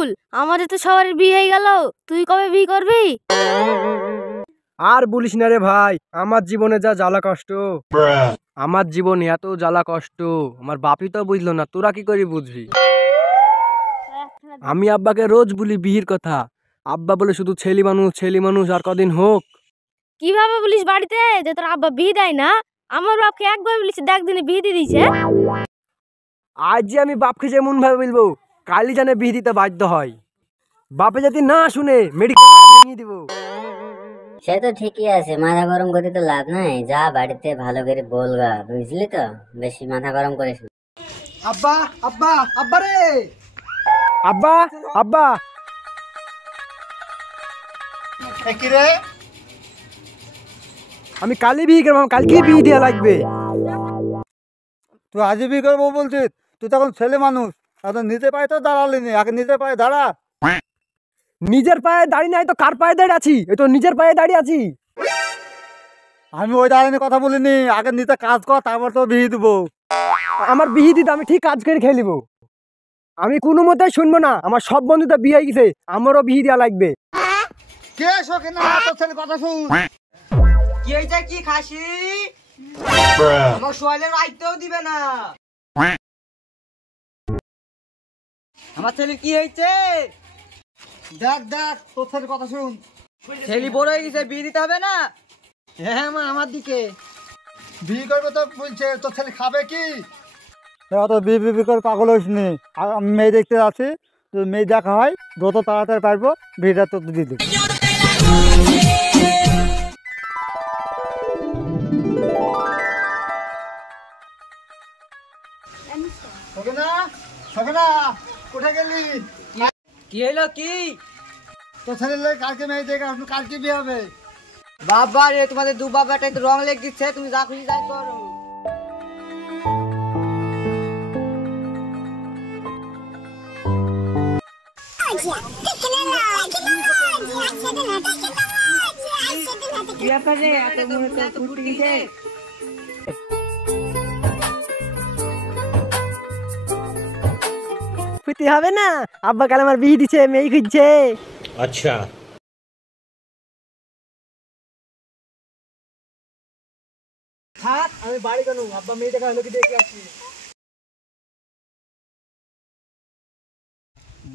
আবুল, আমাদের তো সবার বিয়ে হয়ে গেল, তুই কবে বিয়ে করবি? আর বলিস না রে ভাই, আমার জীবনে যা জ্বালা কষ্ট। আমার জীবনে এত জ্বালা কষ্ট, আমার বাপই তো বুঝলো না, তোরা কি করে বুঝবি? আমি আব্বাকে রোজ বলি বিয়ের কথা, আব্বা বলে শুধু ছেলে মানুষ আর কদিন হোক। কিভাবে বলিস বাড়িতে যে তোর আব্বা বিয়ে দেয় না? আমার বাপকে একবার বলিস, দেখ দিনে বিয়ে দিয়ে দিয়েছে। আজ যে আমি বাপকে যেমন ভাবে বলবো, কালই জানে বিয়ে দিতে বাধ্য হয়। বাপে যদি না শুনে মেডিকেল ভেঙে দিব। সে তো ঠিকই আছে, মাথা গরম করে তো লাভ নাই, যা বাড়িতে ভালো করে বলগা, বুঝলি তো? বেশি মাথা গরম করিস না। আব্বা আব্বা আব্বা রে, আব্বা আব্বা। কি রে? আমি কালই বিয়ে করবো, কালকে বিয়ে দেওয়া লাগবে। তুই আজই বিয়ে করবো বলছিস? তুই তখন ছেলে মানুষ, এখন নিজের পায়ে তো দাঁড়ালি নি, আগে নিজের পায়ে দাঁড়া। নিজের পায়ে দাঁড়িয়ে নাই তো কার পায়ে দাঁড়িয়ে আছি? এই তো নিজের পায়ে দাঁড়িয়ে আছি। আমি ওই দাঁড়ানি কথা বলিনি, আগে নিজে কাজ কর, তারপর তো বিয়ে দেবো। আমার বিয়ে দিতে আমি ঠিক কাজ করে খেলিব। আমি কোনো মতে শুনবো না, আমার সব বন্ধুটা বিয়ে হয়ে গেছে, আমারও বিয়ে দেওয়া লাগবে। কে শোকে না তোর ছেলে কথা শুন। কি হয়েছে? কি খাসি? আমার সোয়ালের রাইতেও দিবে না। আমার ছেলে কি হয়েছে? দেখ দেখ তোর ছেলে কথা শুন। ছেলে বড় হয়ে গেছে, বিয়ে দিতে হবে না? হ্যাঁ মা, আমার দিকে বিয়ে করবে তো বলছে, তোর ছেলে খাবে কি? অত বিয়ে করে পাগল হইস নি, আমি মেয়ে দেখতে যাচ্ছি, যদি মেয়ে দেখা হয় যত তাড়াতাড়ি পারবো বিয়েটা তো দিয়ে দেবো। কোথায় গেলি? কি হইলো কি? তোর ছেলে কালকে মেয়ে দেখে আসবো, কালকে বিয়ে হবে। বাবা রে, তোমাদের দু বাবাটাই তো রং লেগ দিচ্ছে, তুমি যা খুশি তাই করো। ফুটি হবে না, আব্বা কাল আমার বিয়ে দিচ্ছে, মেয়ে খুঁজছে। अच्छा থাক, আমি বাড়ি গেল, আব্বা মেয়ে দেখা হলো কি দেখে আসছি।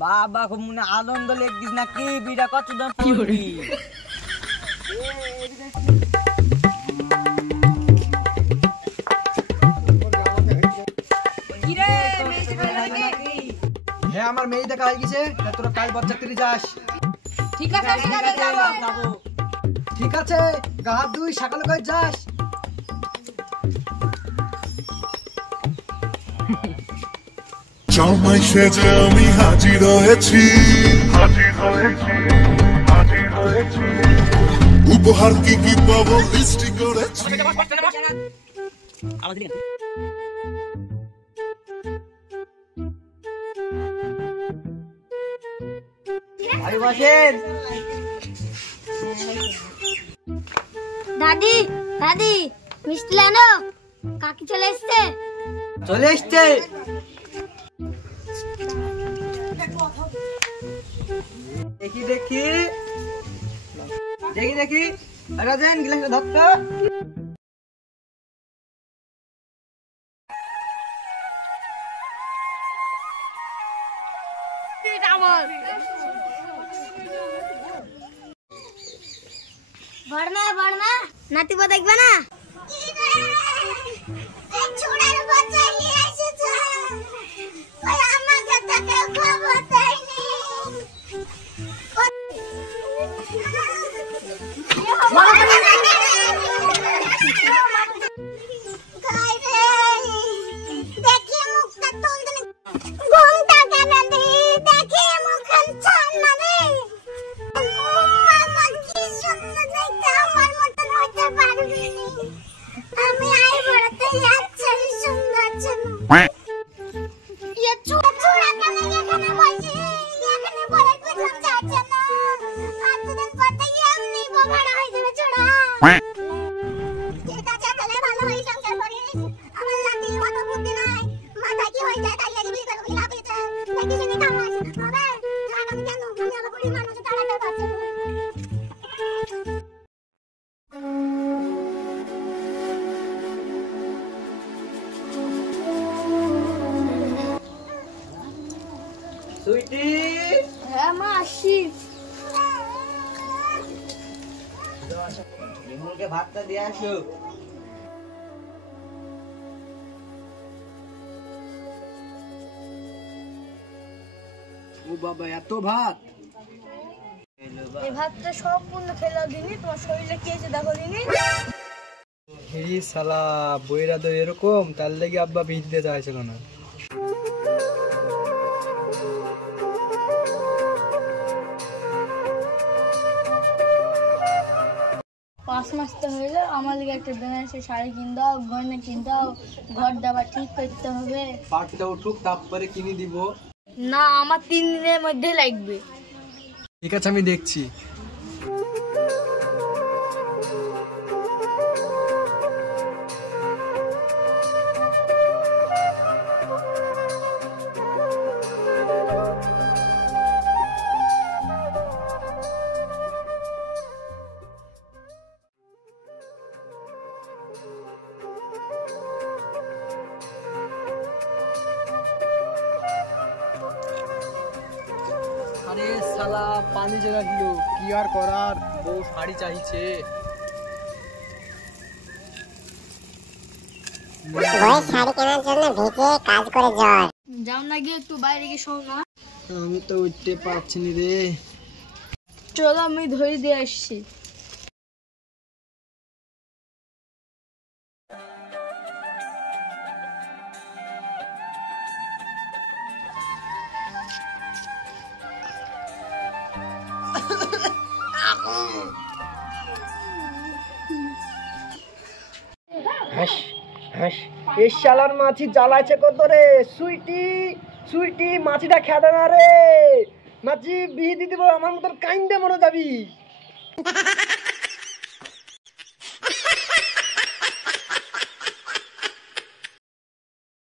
বাবা খুব মনে আনন্দ লেগ দিস না কি? বিটা কত দাম পড়বি? হ্যাঁ, আমার মেয়ে দেখা হয়ে গেছে, তোরা কাল বরযাত্রী যাস। ঠিক আছে, যাবো। ঠিক আছে, গা হাত ধুই সকালে করে যাস। জামাই সেজে আমি হাজির হয়েছি, উপহার কি কি পাবো লিস্টি করেছি। দাদি দাদি, মিষ্টি লানো, কাকি চলে এসছে। চলে এসছে। দেখি দেখি দেখি দেখি, রাজেন গিলাসটা ধরতো। বড়মা নাতিবা দেখবে না? ভাতটা দিয়ে আসো। ও বাবা, এত ভাত! এই ভাতটা সম্পূর্ণ খেলা দিনি, তোমার শরীরে কি হয়েছে দেখো দিনি। এই শালা বইরা তো এরকম, তার লেগে আব্বা বিষ দিতে চাইছিল না। পাঁচ মাস তো হইলো, আমার লিগে একটা বেনারসি শাড়ি কিন দাও, গয়না কিন দাও, ঘর দাবা ঠিক করতে হবে। পাটটা উঠুক, তারপরে কিনে দিব। না, আমার 3 দিনের মধ্যে লাগবে। ঠিক আছে, আমি দেখছি। আরে শালা, পানি জেলা দিল, কি আর করার, বউ শাড়ি চাইছে। যাও না গিয়ে একটু বাইরে গিয়ে শোও না। আমি তো উঠতে পারছি না রে। চলো, আমি ধরে দিয়ে আসছি। হাস হাস, এই শালার মাছি জ্বালাইছে কত রে। সুইটি সুইটি, মাছিটা খেদে না রে। মাছি বিহি দিয়ে দিব, আমার মতন কাইন্দে মরে যাবি।